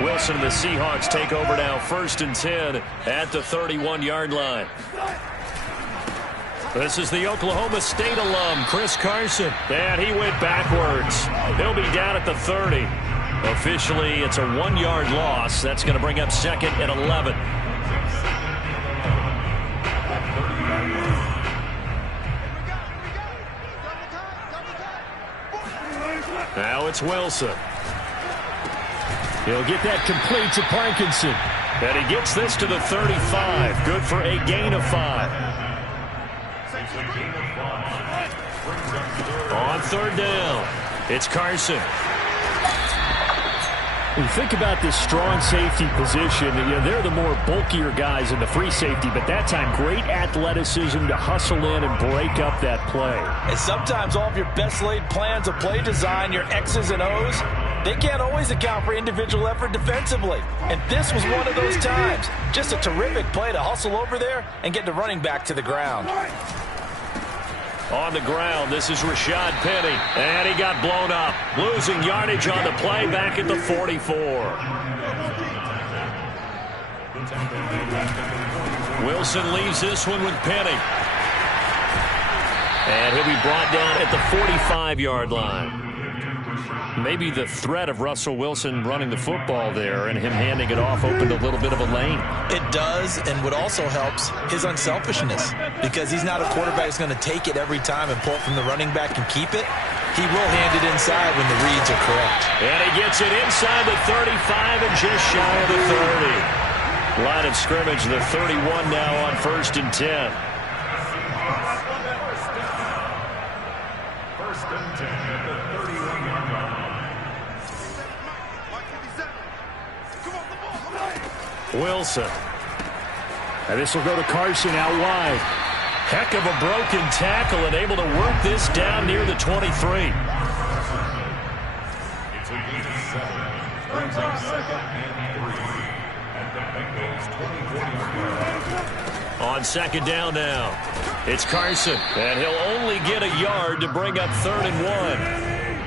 Wilson and the Seahawks take over now, 1st and 10 at the 31-yard line. This is the Oklahoma State alum, Chris Carson. And he went backwards. He'll be down at the 30. Officially, it's a 1-yard loss. That's going to bring up 2nd and 11. Now it's Wilson. He'll get that complete to Parkinson. And he gets this to the 35. Good for a gain of 5. On 3rd down, it's Carson. When you think about this strong safety position, they're the more bulkier guys in the free safety, but that time great athleticism to hustle in and break up that play. And sometimes all of your best laid plans of play design, your X's and O's, they can't always account for individual effort defensively. And this was one of those times. Just a terrific play to hustle over there and get the running back to the ground. On the ground, this is Rashad Penny. And he got blown up. Losing yardage on the play back at the 44. Wilson leaves this one with Penny. And he'll be brought down at the 45-yard line. Maybe the threat of Russell Wilson running the football there and him handing it off opened a little bit of a lane. It does, and what also helps, his unselfishness. Because he's not a quarterback who's going to take it every time and pull it from the running back and keep it. He will hand it inside when the reads are correct. And he gets it inside the 35 and just shy of the 30. Line of scrimmage, the 31 now on 1st and 10. Wilson. And this will go to Carson out wide. Heck of a broken tackle and able to work this down near the 23. On 2nd down now, it's Carson. And he'll only get a yard to bring up 3rd and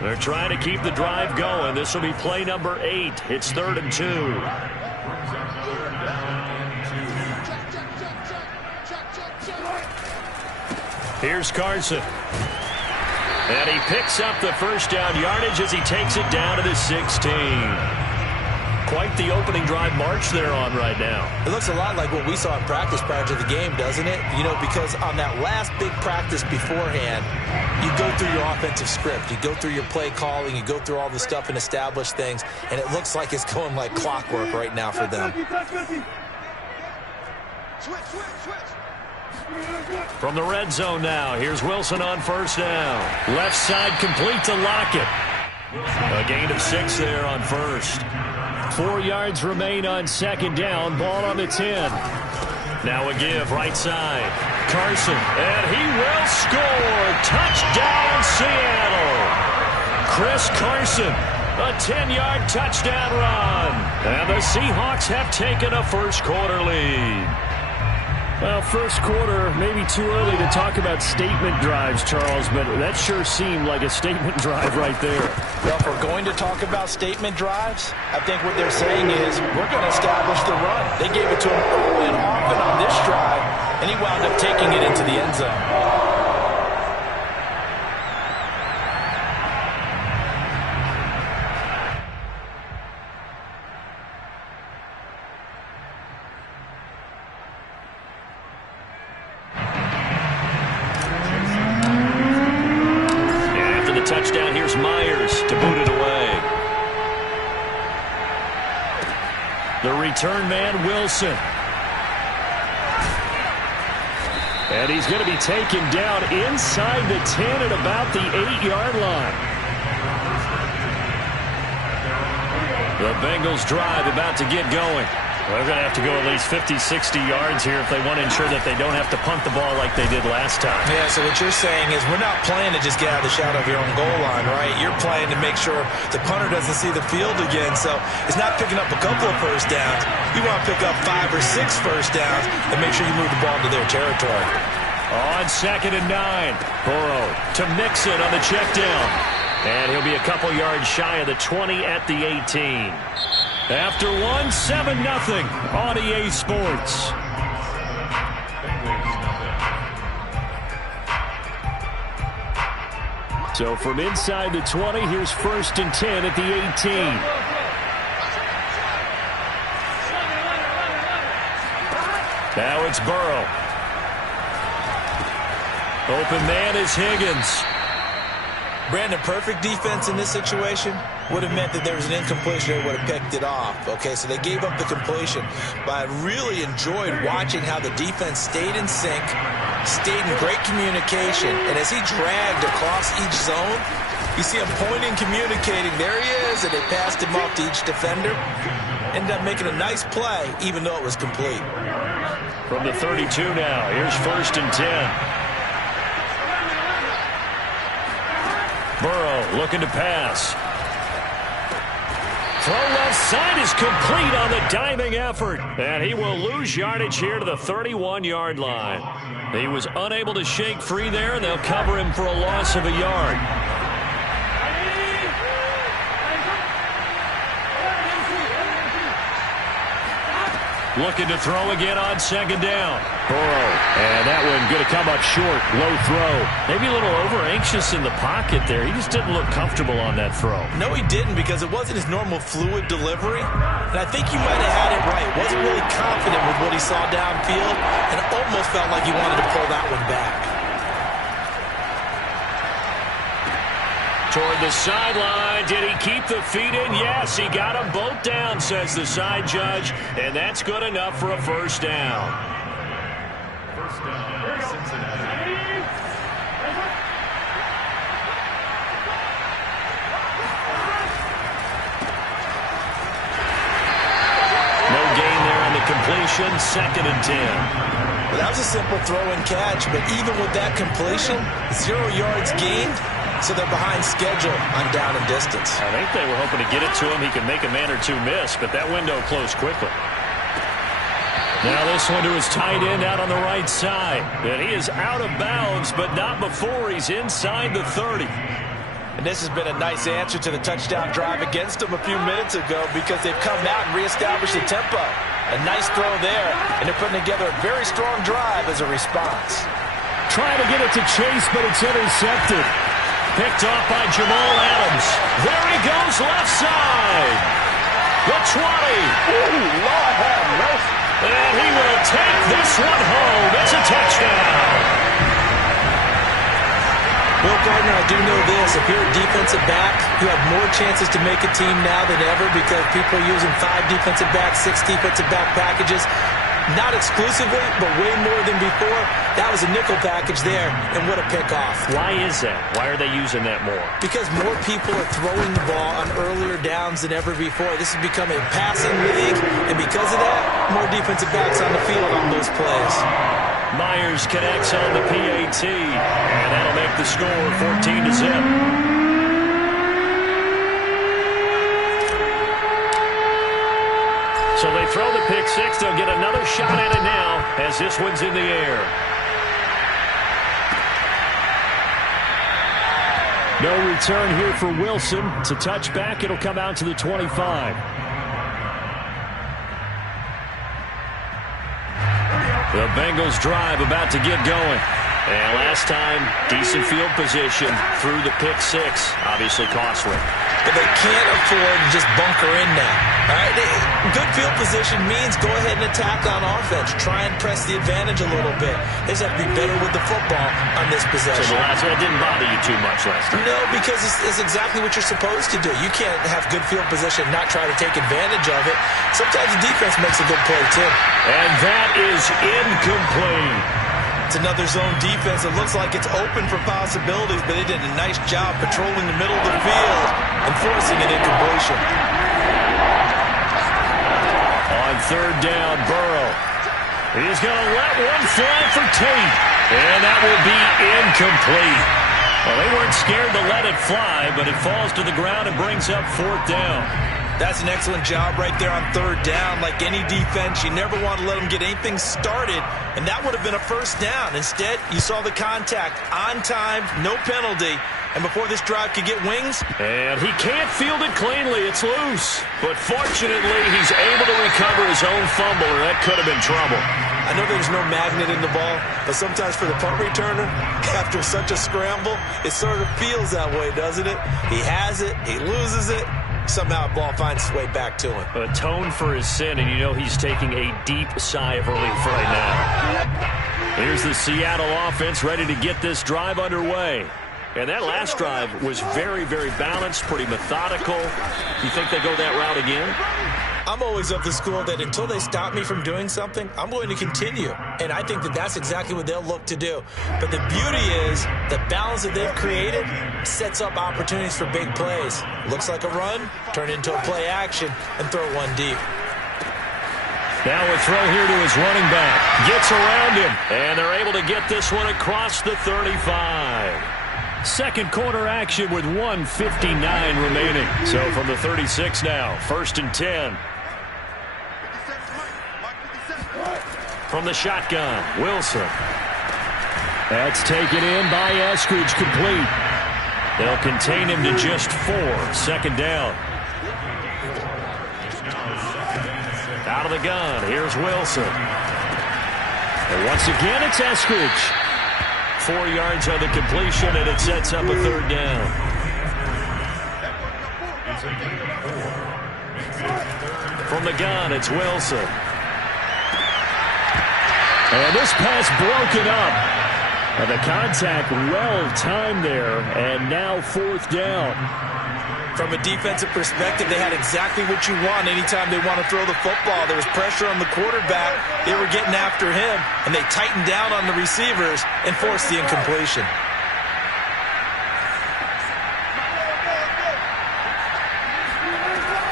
1. They're trying to keep the drive going. This will be play number 8. It's 3rd and 2. Here's Carson. And he picks up the 1st down yardage as he takes it down to the 16. Quite the opening drive march they're on right now. It looks a lot like what we saw in practice prior to the game, doesn't it? Because on that last big practice beforehand, you go through your offensive script. You go through your play calling. You go through all the stuff and establish things. And it looks like it's going like clockwork right now for them. Switch. From the red zone now, here's Wilson on 1st down. Left side complete to Lockett. A gain of 6 there on 1st. 4 yards remain on 2nd down. Ball on the 10. Now a give right side. Carson, and he will score. Touchdown, Seattle. Chris Carson, a 10-yard touchdown run. And the Seahawks have taken a 1st quarter lead. Well, 1st quarter, maybe too early to talk about statement drives, Charles, but that sure seemed like a statement drive right there. Well, if we're going to talk about statement drives, I think what they're saying is we're going to establish the run. They gave it to him early and often on this drive, and he wound up taking it into the end zone. Touchdown, here's Myers to boot it away. The return man, Wilson. And he's going to be taken down inside the 10 at about the 8-yard line. The Bengals drive about to get going. They're going to have to go at least 50, 60 yards here if they want to ensure that they don't have to punt the ball like they did last time. Yeah, so what you're saying is we're not playing to just get out of the shadow of your own goal line, right? You're playing to make sure the punter doesn't see the field again. So it's not picking up a couple of 1st downs. You want to pick up 5 or 6 1st downs and make sure you move the ball into their territory. On 2nd and 9, Burrow to Mixon on the check down. And he'll be a couple yards shy of the 20 at the 18. After one, 7-0 on EA Sports. So from inside the 20, here's 1st and 10 at the 18. Now it's Burrow. Open man is Higgins. Brandon, perfect defense in this situation would have meant that there was an incompletion. They would have picked it off. Okay, so they gave up the completion. But I really enjoyed watching how the defense stayed in sync, stayed in great communication. And as he dragged across each zone, you see him pointing, communicating. There he is, and they passed him off to each defender. Ended up making a nice play, even though it was complete. From the 32 now, here's 1st and 10. Burrow looking to pass. Throw left side is complete on the diving effort. And he will lose yardage here to the 31-yard line. He was unable to shake free there. They'll cover him for a loss of a yard. Looking to throw again on 2nd down. Burrow, and that one going to come up short. Low throw. Maybe a little over-anxious in the pocket there. He just didn't look comfortable on that throw. No, he didn't, because it wasn't his normal fluid delivery. And I think you might have had it right. Wasn't really confident with what he saw downfield, and almost felt like he wanted to pull that one back. Toward the sideline. Did he keep the feet in? Yes, he got them both down, says the side judge. And that's good enough for a 1st down. First down, Cincinnati. No gain there on the completion. 2nd and 10. Well, that was a simple throw and catch, but even with that completion, 0 yards gained. So they're behind schedule on down and distance. I think they were hoping to get it to him. He could make a man or two miss, but that window closed quickly. Now this one to his tight end out on the right side. And he is out of bounds, but not before he's inside the 30. And this has been a nice answer to the touchdown drive against them a few minutes ago, because they've come out and reestablished the tempo. A nice throw there, and they're putting together a very strong drive as a response. Trying to get it to Chase, but it's intercepted. Picked off by Jamal Adams. There he goes left side. The 20. Ooh, Lord have mercy. And he will take this one home. It's a touchdown. Well, Gardner, I do know this. If you're a defensive back, you have more chances to make a team now than ever, because people are using 5 defensive backs, 6 defensive back packages. Not exclusively, but way more than before. That was a nickel package there, and what a pickoff. Why is that? Why are they using that more? Because more people are throwing the ball on earlier downs than ever before. This has become a passing league, and because of that, more defensive backs on the field on those plays. Myers connects on the PAT, and that'll make the score 14-0. So they throw the pick six. They'll get another shot at it now as this one's in the air. No return here for Wilson. It's a touchback. It'll come out to the 25. The Bengals drive about to get going. And last time, decent field position through the pick six. Obviously costly. But they can't afford to just bunker in now. All right, good field position means go ahead and attack on offense. Try and press the advantage a little bit. They just have to be better with the football on this possession. So the last one didn't bother you too much last time? No, because it's exactly what you're supposed to do. You can't have good field position and not try to take advantage of it. Sometimes the defense makes a good play, too. And that is incomplete. It's another zone defense. It looks like it's open for possibilities, but they did a nice job patrolling the middle of the field and forcing an incompletion. On third down, Burrow. He's going to let one fly for Tate. And that will be incomplete. Well, they weren't scared to let it fly, but it falls to the ground and brings up fourth down. That's an excellent job right there on third down. Like any defense, you never want to let them get anything started, and that would have been a first down. Instead, you saw the contact on time, no penalty, And before this drive could get wings. And he can't field it cleanly. It's loose. But fortunately, he's able to recover his own fumble, or that could have been trouble. I know there's no magnet in the ball, but sometimes for the punt returner, after such a scramble, it sort of feels that way, doesn't it? He has it, he loses it, somehow the ball finds its way back to him. Atone for his sin, and you know he's taking a deep sigh of relief right now. Here's the Seattle offense ready to get this drive underway. And that last drive was very, very balanced, pretty methodical. You think they go that route again? I'm always of the school that until they stop me from doing something, I'm going to continue. And I think that that's exactly what they'll look to do. But the beauty is the balance that they've created sets up opportunities for big plays. Looks like a run, turn into a play action, and throw one deep. Now a throw here to his running back. Gets around him, and they're able to get this one across the 35. Second quarter action with 1:59 remaining. So from the 36 now, 1st and 10. From the shotgun, Wilson. That's taken in by Eskridge, complete. They'll contain him to just 4. 2nd down. Out of the gun, here's Wilson. And once again, it's Eskridge. 4 yards on the completion, and it sets up a 3rd down. From the gun, it's Wilson. And this pass broken up. And the contact well timed there, and now 4th down. From a defensive perspective, they had exactly what you want anytime they want to throw the football. There was pressure on the quarterback. They were getting after him, and they tightened down on the receivers and forced the incompletion.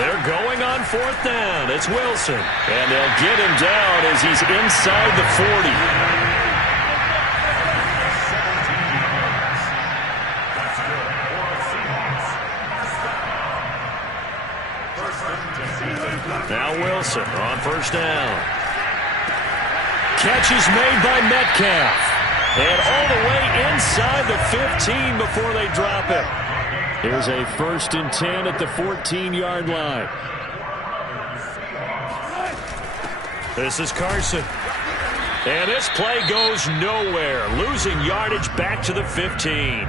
They're going on 4th down. It's Wilson. And they'll get him down as he's inside the 40. Now Wilson on 1st down. Catch is made by Metcalf. And all the way inside the 15 before they drop it. Here's a 1st and 10 at the 14-yard line. This is Carson. And this play goes nowhere. Losing yardage back to the 15.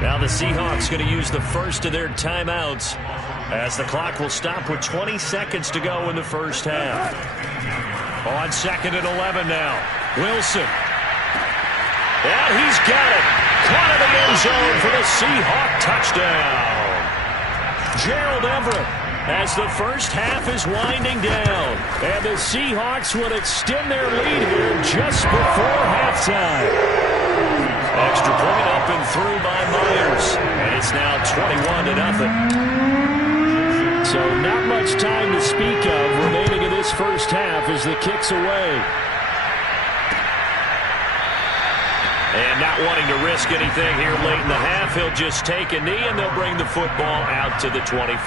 Now the Seahawks going to use the first of their timeouts as the clock will stop with 20 seconds to go in the first half. On 2nd and 11 now. Wilson. And he's got it. Caught in the end zone for the Seahawk touchdown. Gerald Everett as the first half is winding down. And the Seahawks will extend their lead here just before halftime. Extra point up and through by Myers. And it's now 21-0. So not much time to speak of remaining in this first half as the kick's away. And not wanting to risk anything here late in the half, he'll just take a knee and they'll bring the football out to the 25.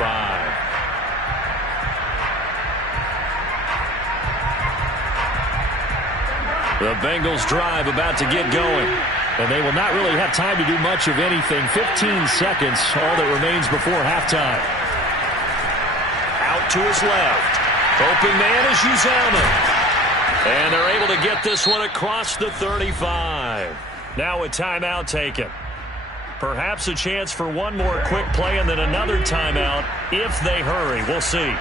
The Bengals drive about to get going. And they will not really have time to do much of anything. 15 seconds, all that remains before halftime. Out to his left. Open man is Uzama. And they're able to get this one across the 35. Now a timeout taken. Perhaps a chance for one more quick play and then another timeout if they hurry. We'll see.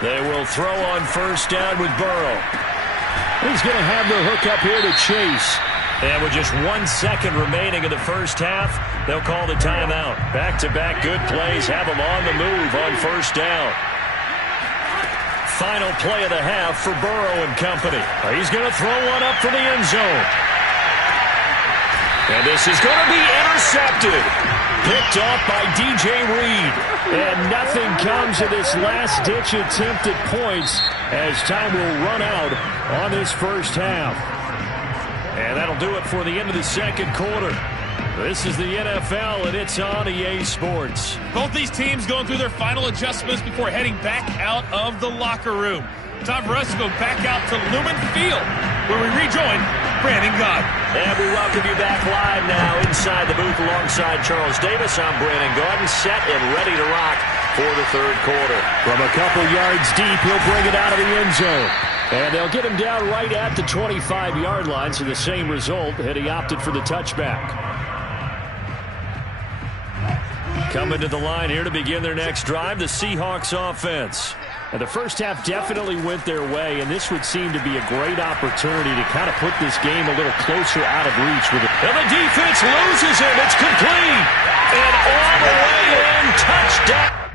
They will throw on 1st down with Burrow. He's going to have the hook up here to Chase. And with just 1 second remaining in the first half, they'll call the timeout. Back-to-back good plays have them on the move on 1st down. Final play of the half for Burrow and company. He's going to throw one up for the end zone. And this is going to be intercepted. Picked off by DJ Reed. And nothing comes of this last-ditch attempt at points as time will run out on this first half. And that'll do it for the end of the second quarter. This is the NFL, and it's on EA Sports. Both these teams going through their final adjustments before heading back out of the locker room. Time for us to go back out to Lumen Field where we rejoin Brandon Gaudin. And we welcome you back live now inside the booth alongside Charles Davis. I'm Brandon Gaudin, set and ready to rock for the third quarter. From a couple yards deep, he'll bring it out of the end zone. And they'll get him down right at the 25-yard line, so the same result had he opted for the touchback. Coming to the line here to begin their next drive, the Seahawks offense. And the first half definitely went their way, and this would seem to be a great opportunity to kind of put this game a little closer out of reach. And the defense loses him. It's complete. And all the way in, touchdown.